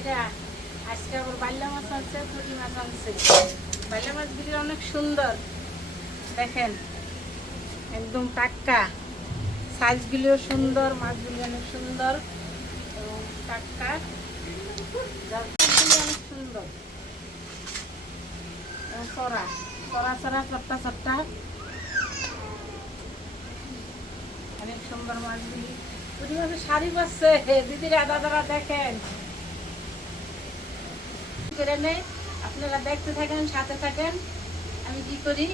এটা আজকে আবার বাইলা মাছ আনছে, পুঁটি মাছ আনছে। বাইলা মাছগুলি অনেক সুন্দর, দেখেন একদম টাটকা, সাইজগুলিও সুন্দর, মাছগুলি অনেক সুন্দর এবং টাটকা, অনেক সুন্দর এবং চড়া চড়া চড়া চট্টা চট্টা, অনেক সুন্দর মাছগুলি। পুঁটিভাবে শাড়ি পাচ্ছে দিদিরা দাদারা, দেখেন করে নেই। আপনারা দেখতে থাকেন, সাথে থাকেন আমি কি করি।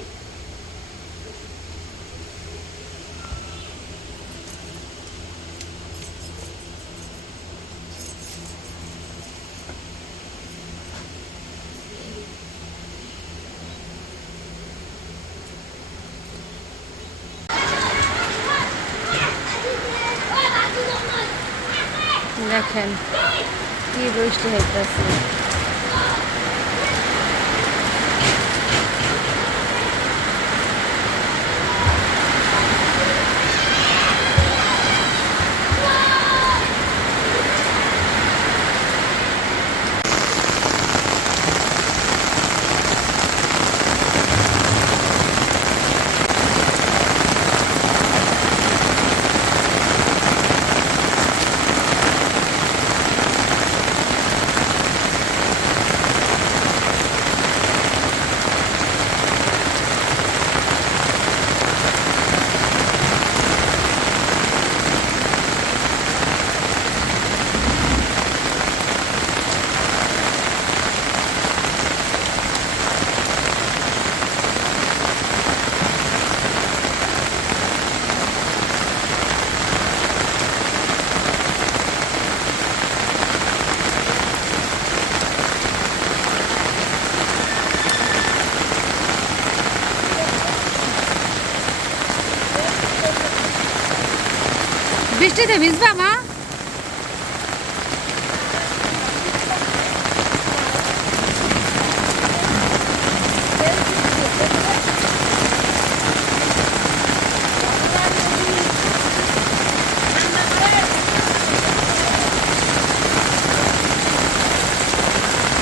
দেখেন কি বৃষ্টি হইতেছে। বৃষ্টিতে ভিজবা মা?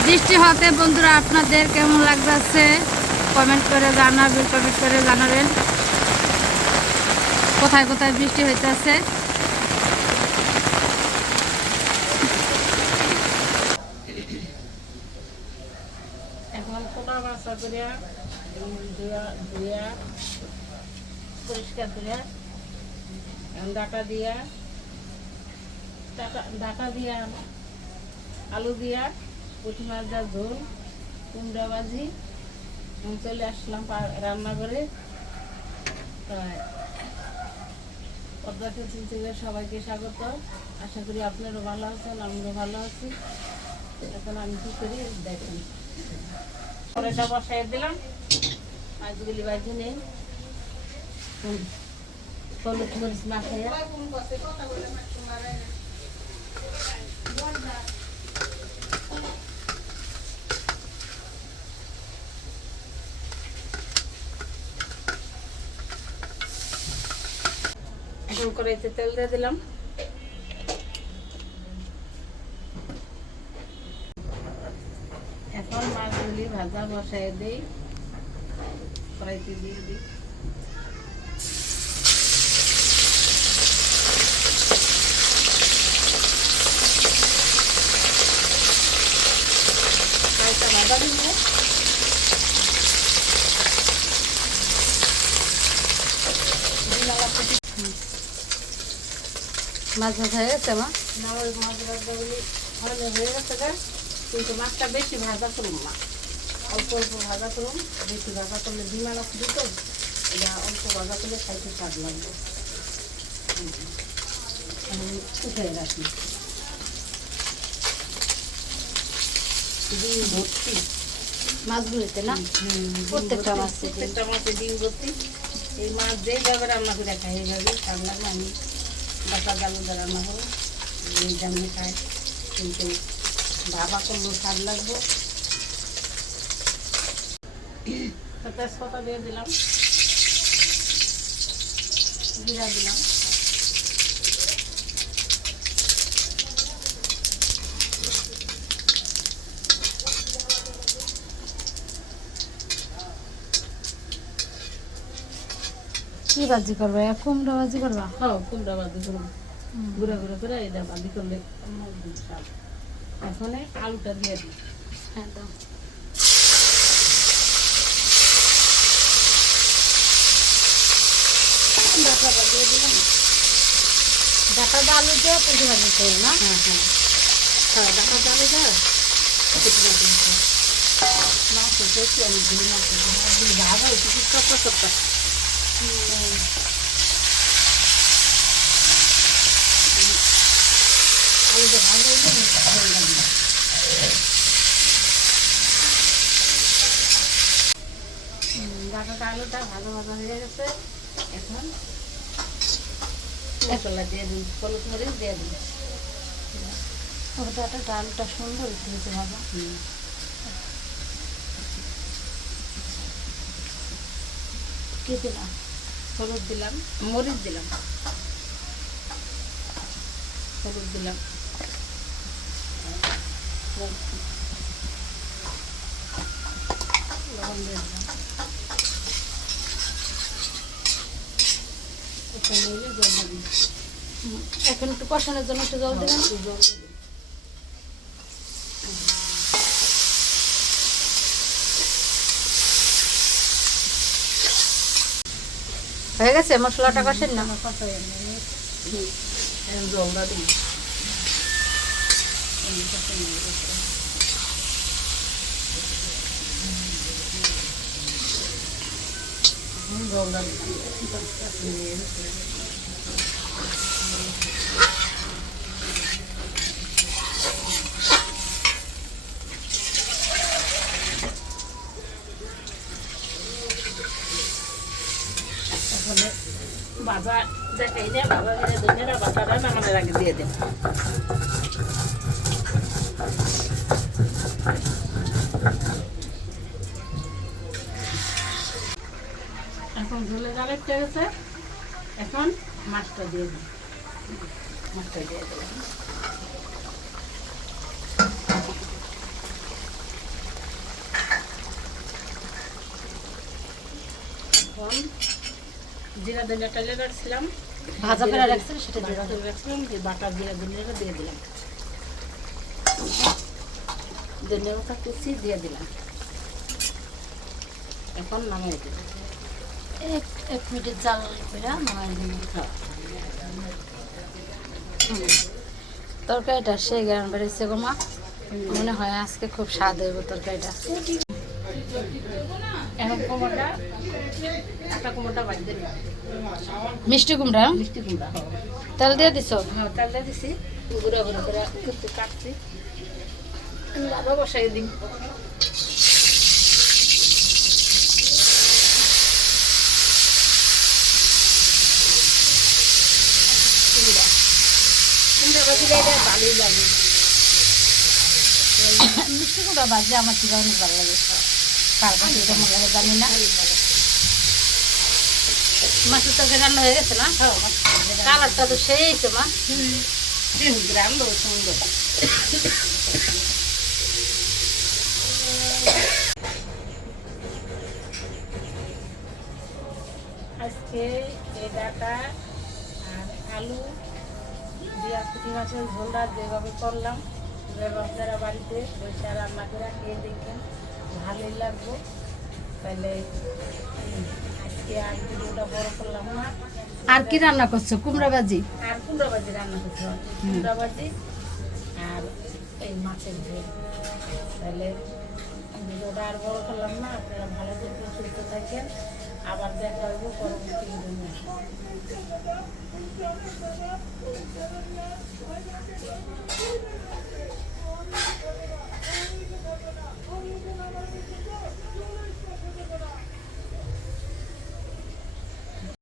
বৃষ্টি হতে বন্ধুরা আপনাদের কেমন লাগতেছে কমেন্ট করে জানাবেন কোথায় কোথায় বৃষ্টি হইতেছে। এখন পোনা মাছ করিয়া ধুয়া পরিষ্কার করিয়া ঢাকা দিয়া আলু দিয়া পুঁটি মাছ দেওয়া ঝোল, কুমড়া ভাজি, চলে আসলাম রান্না করে। পদ্মা কিচেন থেকে সবাইকে স্বাগত। আশা করি আপনারও ভালো আছেন, আমরাও ভালো আছি। এখন আমি কি করি দেখেন, কড়াইটা বসাই দিলাম, মাছগুলি ভাজি নেই, হলুদ মরিচ মাখাইয়া এখন কড়াইতে তেল দিয়ে দিলাম। এখন মাছগুলি ভাজা বসাই দিই, কড়াইতে দিয়ে দিই। কড়াইটা ভাজা দিব, মাছ ভাজা হয়ে গেছে মা? না, ওই মাছ ভাজাগুলি ভালো হয়ে গেছে গা, কিন্তু মাছটা বেশি ভাজা করুন না, অল্প অল্প ভাজা করুন। বেশি ভাজা করলে ডিমা লাগছে দিত, এটা অল্প ভাজা করলে খাইতে স্বাদ লাগবে। উঠে রাখি ডিম ভর্তি মাছগুলিতে না, প্রত্যেকটা মাছে ডিম ভর্তি। এই মাছ যেইভাবে রান্না করে খাই এইভাবে স্বাদ লাগবে। আমি বাটা ডালুদা রান্না করবো, এই যেমনি খাই, কিন্তু ভাবা করলেও স্বাদ লাগবে। তেজপাতা দিয়ে দিলাম, জিরা দিলাম, কি ভাজি করবে? কুমড়া ভাজি করবা? হ্যাঁ, কুমড়া ভাজি করবো। গুঁড়া গুঁড়া করে এটা ভাজি করলে স্বাদ। এখন আলুটা দিয়ে দিই। হ্যাঁ দাও। ডাটাটা দিয়ে দিলাম। ডাটা দিয়ে আলু দিয়ে পুঁটি ভাজি করো না? হ্যাঁ হ্যাঁ হ্যাঁ, ডাটাটা আলু দেয় মাছ হচ্ছে আমি দিই মাছ ভাগ হয়েছে কি সপ্তাহ সপ্তাহ। আলুটা ভালো হয়ে যাবে। ডাটাটা আলুটা ভালো ভালো হয়ে গেছে। এখন মশলা দিয়ে দিন, হলুদ মরিচ দিয়ে দিন। ডাটাটা আলুটা সুন্দর হয়েছে ভালো। কি দিলাম? হলুদ দিলাম, মরিচ দিলাম, হলুদ দিলাম, লবণ দিয়ে দিলাম। এখানে এলে জল দিন। এখন একটু কষানোর জন্য একটু জল দেবেন। জল দিন। হয়ে গেছে মশলাটা কষেন না? জলটা দিন। জলটা দিন। বাবা দেখাই দেয়, বাবা মেরে দুনিয়ার বাচ্চারা নামানোর আগে দিয়ে দেন। এখন ঝোলে জালে উঠে গেছে। এখন মাছটা দিয়ে দিন। মাছটা দিয়ে দিলাম। এখন জিরা ধনিয়াটা লেগাচ্ছিলাম, ভাজা করে রাখছেন সেটা দিয়ে দাও। রাখছিলাম যে বাটা জিরা ধনিয়াটা দিয়ে দিলাম। ধনিয়া পাতা কুচি দিয়ে দিলাম। এখন নামিয়ে দিলাম। এক মিনিটের জাল করে নামাই দিন। তরকারিটা সেই গ্রান বেড়েছে গো মা, মনে হয় আজকে খুব স্বাদ হইব তরকারিটা। এখন কুমড়োটা, একটা কুমড়োটা বাদ দিলাম। মিষ্টি কুমড়া মিষ্টি কুমড়া, তেল দিয়ে দিছো? হ্যাঁ তেল দিয়ে দিছি, গুঁড়া গুঁড়ো করে কুচি কাটছি। বাবা বসাই দিন। কুমড়া বাজিলে এটা ভালোই লাগে। মিষ্টি কুমড়া ভাজলে আমার থেকে অনেক ভালো লাগে। কার কাছে কেমন লাগে জানি না। মাছের তরকারি রান্না হয়ে গেছে না? কালারটা তো সেই হয়েছে মা। গ্রাম লোক সুন্দর। আজকে এই ডাটা আর আলু দিয়া পুঁটি মাছের ঝোলটা যেভাবে করলাম, এভাবে আপনারা বাড়িতে বসে রান্না করে খেয়ে দেখবেন, ভালোই লাগবো। তাহলে আজকে আর ভিডিওটা বড় করলাম না। আর কি রান্না করছো? কুমড়া ভাজি আর কুমড়া ভাজি রান্না করতে হবে, কুমড়া ভাজি আর এই মাছের ঝোল। তাহলে ভিডিওটা আর বড় করলাম না, আপনারা ভালো থাকবেন, সুস্থ থাকেন। আবার দেখা হইব পরবর্তী ভিডিও।